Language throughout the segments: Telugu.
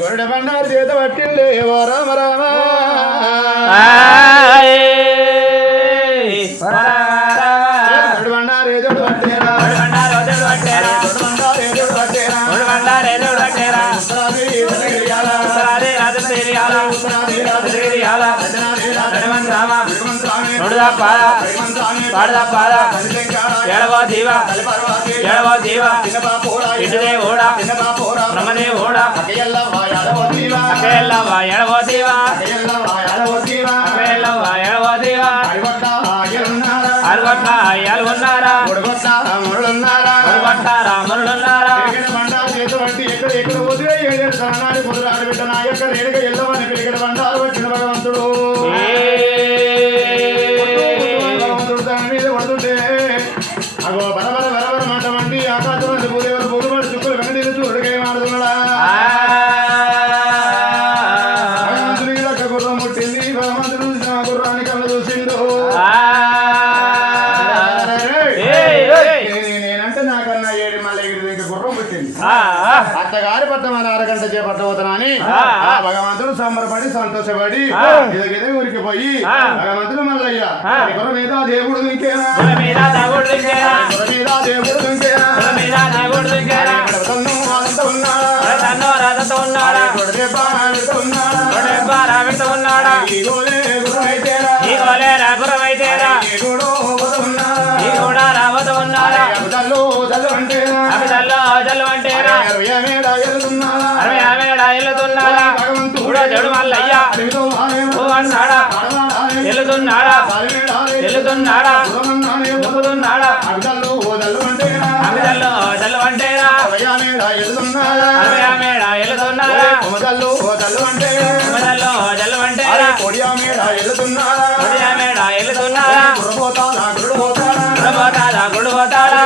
గొర్రె బండారు చేత పట్టిండే ఓ రామ రామ గొర్రె బండారు ఏదో పట్టేరా ఎడవో దీవ ఎడవో దీవ ఇటుదే ఓడా రమణే ఓడా ఎడవో దీవ ఎడవో దీవ అరగొట్ల అయ్యాలు ఉన్నారా మురుడున్నారా ఎక్కడ వదిలే ఏడేడు సన్నాడి ముదురాడు బిడ్డ నా యొక్క రేడుగా ఎల్లవని పిలిగడ బండారు వచ్చిన భగవంతుడు దాని మీద పడుతుంటే అగో బరబర బరబర మాట మండి ఆకాశం భూదేవులు భూమిపడి చుక్కలు వెంకటేశ్వర చూడుగా మాడుతున్నాడా భగవంతుడికి దక్క గుర్రం పుట్టింది భగవంతుడు గుర్రాన్ని కళ్ళ చూసిండు నేనంటే నాకన్నా ఏడు మళ్ళీ ఎగిరి గుర్రం పుట్టింది అత్తగారి పట్టం అని అరగంట చేపట్టబోతున్నా అని భగవంతుడు సంబరపడి సంతోషపడి ఇదే ఊరికి పోయి భగవంతుడు మల్లయ్య గుర్రం మీద దేవుడు దుంకేనా జడు మల్లయ్య అన్నాడా వెళ్తున్నాడా వెళ్తున్నాడా నొక్కుతున్నాడా అమిదల్లో జల్లు అంటేరా మేడ వెళ్తున్నారా జల్లు అంటేరా మేడ వెళ్తున్నారా గుడు పోతాడా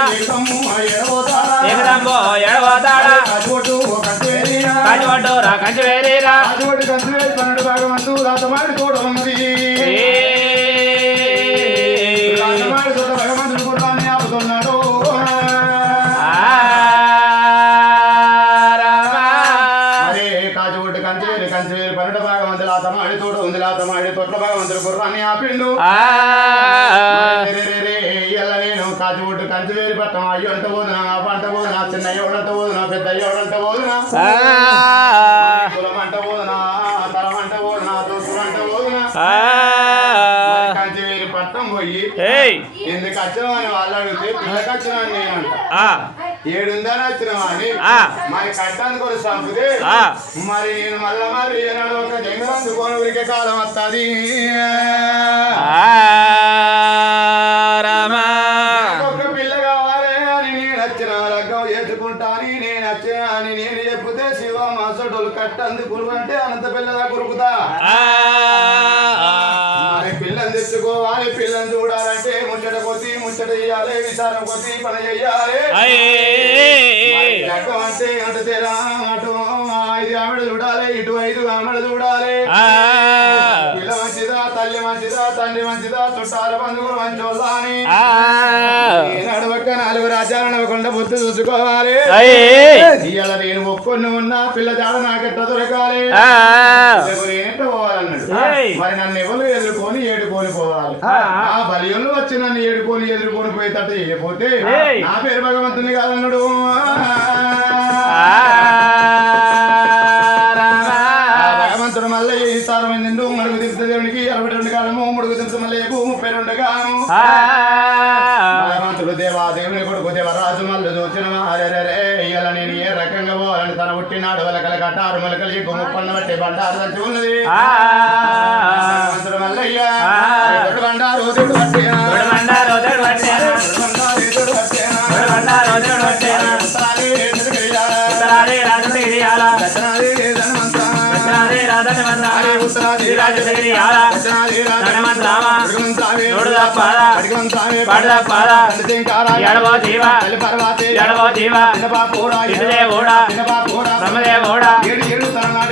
ఎగదంబో ఎడబోతాడా కాజువడ్డోరా కంచి వేరేరా పన్నెండు భాగమంటూ రాతమాడి తోట ఉన్నది భగవంతుడు గుర్రాన్ని ఆపుతున్నాడు కాజుగొడ్డు కంచివేరి కంచివేరి పన్నెండు భాగమంతులు ఆతమాడి తోట ఉంది లాతమాడి తోట్ల భాగవంతుడు గుర్రాన్ని ఆపిండు నేను కాజుగొడ్డు కంచివేరి పట్టం అయ్యి అంట పోదునా ఆ పంట పోదునా చిన్న ఎవడంట పోదునా పెద్ద ఎవడంట పోదునా కులమంట పోదునా తలమంట పోదునా దోస్తులంట పోదునా కంచివేరి పట్టం పోయి ఎందుకు వచ్చినామని వాళ్ళు అడిగితే పిల్లకి వచ్చినామని నేనంట ఏడుందని వచ్చినామని మరి కట్టాన్ని కూడా సంపుతే మరి నేను మళ్ళా మరి ఏనాడు ఒక జంగలందుకొని ఉరికే కాలం వస్తుంది నేను చెప్తే శివ మాసడోలు కట్టంది కురువంటే అనంత పిల్లగా కురుకుతా పిల్లని తెచ్చుకోవాలి పిల్లని చూడాలంటే ముచ్చట కొద్ది ముచ్చట చేయాలి విచారం కొద్ది పని చెయ్యాలి అంటే అంట తెరా అటు 5 ఆమెడ చూడాలి ఇటు 5 ఆమెడ చూడాలి పిల్ల మంచిదా తల్లి మంచిదా తండ్రి మంచిదా చుట్టాల బంధువులు మంచోళ్ళా అని నడవక 4 రాజ్యాలు నడవకుండా బుద్ధి చూసుకోవాలి ఇవాళ నేను ఒక్కొని ఉన్నా పిల్ల జాడ నాకెట్ట దొరకాలి నేనెట్ట పోవాలన్నాడు మరి నన్ను ఎవరు ఎదుర్కొని ఏడుకొని పోవాలి ఆ బలియులు వచ్చి నన్ను ఏడుకొని ఎదుర్కొని పోయేటట్టు చేయకపోతే నా పేరు భగవంతుని కాదన్నాడు భగవంతుడు మళ్ళీ ఈసారం నిండు మడుగు తీర్థ దేవునికి 62 కాలము ముడుగు తీర్థ మళ్ళీ 32 కాలము భగవంతుడు దేవాదేవుని కొడుకు దేవరాజు మళ్ళీ చూసిన ఇవాళ నేను ఏ రకంగా పోవాలని తన పుట్టినాడు వలకల కట్టారు మొలకలి గుమ్మప్పన్న బట్టి బండారు దంచి ఉన్నది భగవంతుడు మల్లయ్య బండారు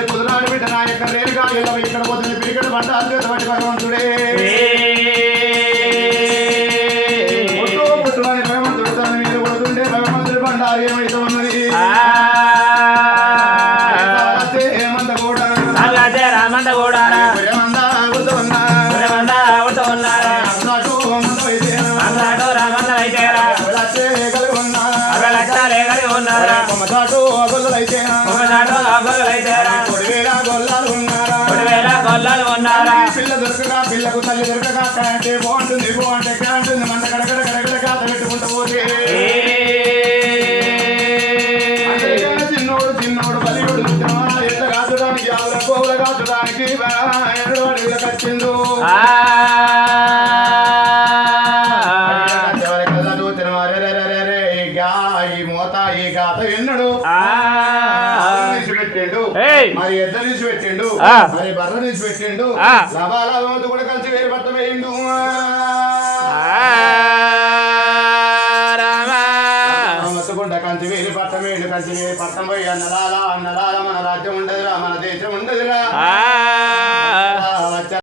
కుదురాడు బిడ్డ నా యొక్క రేలుగా ఇక్కడ పోతుంది పిరికడు బండారు చేతబట్టి భగవంతుడే భగవంతుడు తన మీద కొడుతుండే భగవంతుడు బండారు ఏమైతే ఉన్నది మంద కూడారా గొర్రెమందా ఉడుతున్నా మంద ఉడుతున్నారా అన్నట్టు మందమైతేనా అన్నాడు రామన్న అయితేరా లచ్చే కలిగి ఉన్నా లక్షలే కలిగి ఉన్నారా కొమ్మచాటు గొల్లలైతేనా ఒకనాడు గొల్లలు అయితేరా 3,000 గొల్లాలు ఉన్నారా 3,000 గొల్లలు ఉన్నారా పిల్ల దొరకగా పిల్లకు తల్లి దొరకగా కంటే బాగుంటుంది క్యాంటుంది మంట కడగడ కడగడ కాత పెట్టుకుంటూ పోతే చిన్నోడు చిన్నోడు బలిగుడు ఎట్ల కాచడానికి ఆవుల కోవుల కాచడానికి వచ్చిండు ఈ మోత ఈ గాత ఎన్నడు పెట్టిండు మరి ఎద్ద నుంచి పెట్టిండు మరి బర్ర నుంచి పెట్టిండు లాభాలు కూడా కలిసి వేరు పట్ట వేయండు మొత్తకుండా కంచి వేరు పట్టం వేయండు కంచి వేరు పట్టం పోయి అన్నదాల మన రాజ్యం ఉండదురా మన దేశం ఉండదురా